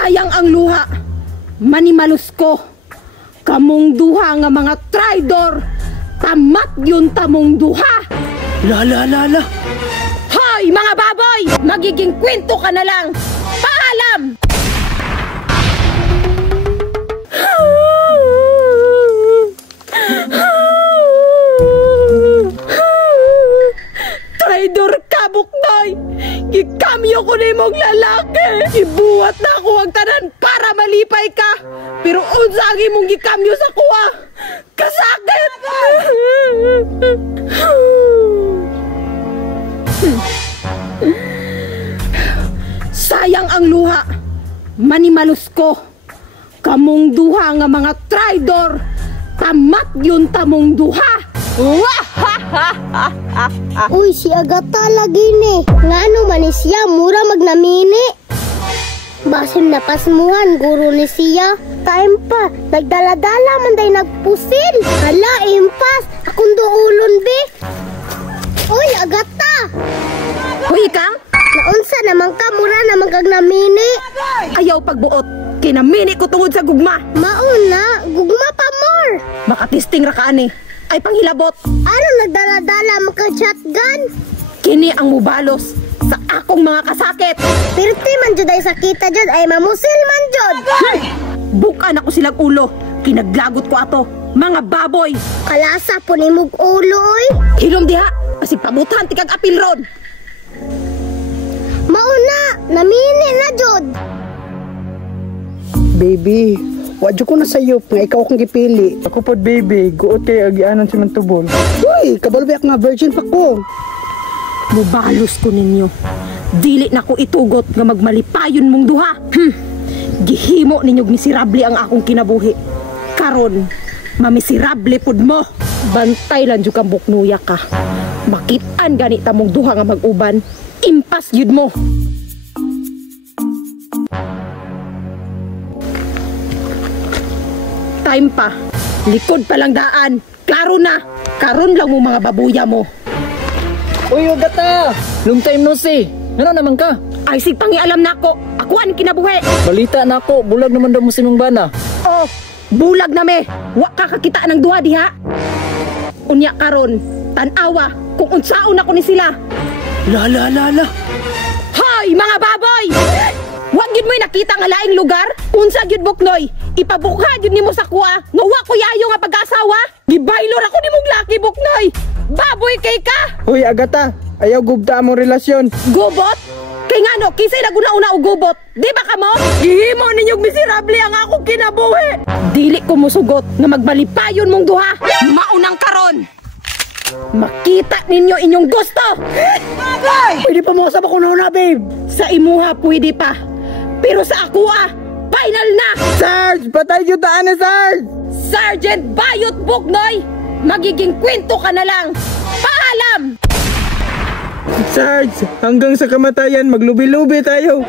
Sayang ang luha, manimalus ko. Kamong duha nga mga traidor, tamat yun tamong duha. La. Hoy mga baboy, magiging kwento ka na lang. Paalam! Traidor ka, Buknoy! Gikamyo ko na imong lalaki! Ibuhat na ako ang tanan para malipay ka! Pero unsa ang imong gikamyo sa kuha? Kasakit! Sayang ang luha, manimalus ko. Kamong duha nga mga traidor, tamat yun tamong duha. Uy, si Agata lagi ni. Nga ano man ni siya, mura magnamini. Basim na pasmuhan, guro ni siya. Time pa, nagdala-dala man day nagpusil. Hala, impas, akong duulon be. Uy, Agata! Uy, Ikang? Naunsa naman ka, mura naman kag namini. Ayaw pagbuot, kinamini ko tungod sa gugma. Mauna, gugma pa more. Makatisting ra ka ani, ay panghilabot. Ano nagdala-dala mo ka shotgun? Kini ang mubalos sa akong mga kasakit. Pirti man jud ay sakita jud ay mamusil man jud. Bukan ako silang ulo, kinaglagot ko ato, mga baboy. Kalasa po ni mong ulo oy. Hilom diha, kasi pabutan ti kag apil ron. Mauna, namini na jud. Baby, wadyo ko na sayop nga ikaw akong gipili. Ako pod baby, guot kay agianan si Mantubol. Uy, kabalbiak nga virgin pa ko. Mubalos ko ninyo. Dili na ko itugot nga magmalipayon mong duha. Gihimo ninyog miserable ang akong kinabuhi. Karon, mamiserable pud mo. Bantay lang jud kang buknuya ka. Makitaan ganita mong duha nga mag-uban. Impas yun mo. Time pa. Likod pa lang daan. Klaro na. Karon lang mo mga babuya mo. Uy, Agata! Long time no see. Ano naman ka? Ay, sig pangialam na ako. Ako ang kinabuhi. Balita na ako, bulag naman daw mo sinong bana. Oh, bulag na me. Wa ka kakita ng duha diha. Unya karon, tanawa kung unsaon ako ni sila. La. Hoy, mga baboy! Wag yun mo'y nakita nga laing lugar? Unsa gyud Buknoy? Ipabukha yun nimo sa kuha. Nga wa ko yayo nga pag-asawa. Gibaylor ako nimong laki, Buknoy. Baboy kay ka. Uy, Agata, ayaw gubta mo relasyon. Gubot? Kay ngano, kisay naguna-una og gubot. Di ba ka mo? Gihimo ninyong miserable ang akong kinabuhi. Dili ko musugot nga magbalipayon mong duha. Maunang karon. Makita ninyo inyong gusto. Pwede pa mo kasama ko na, babe. Sa imuha pwede pa. Pero sa ako final na. Sarge, patay yung daan na, Sarge. Sergeant Bayot Buknoy, magiging kwento ka na lang. Paalam! Sarge, hanggang sa kamatayan, maglubi-lubi tayo.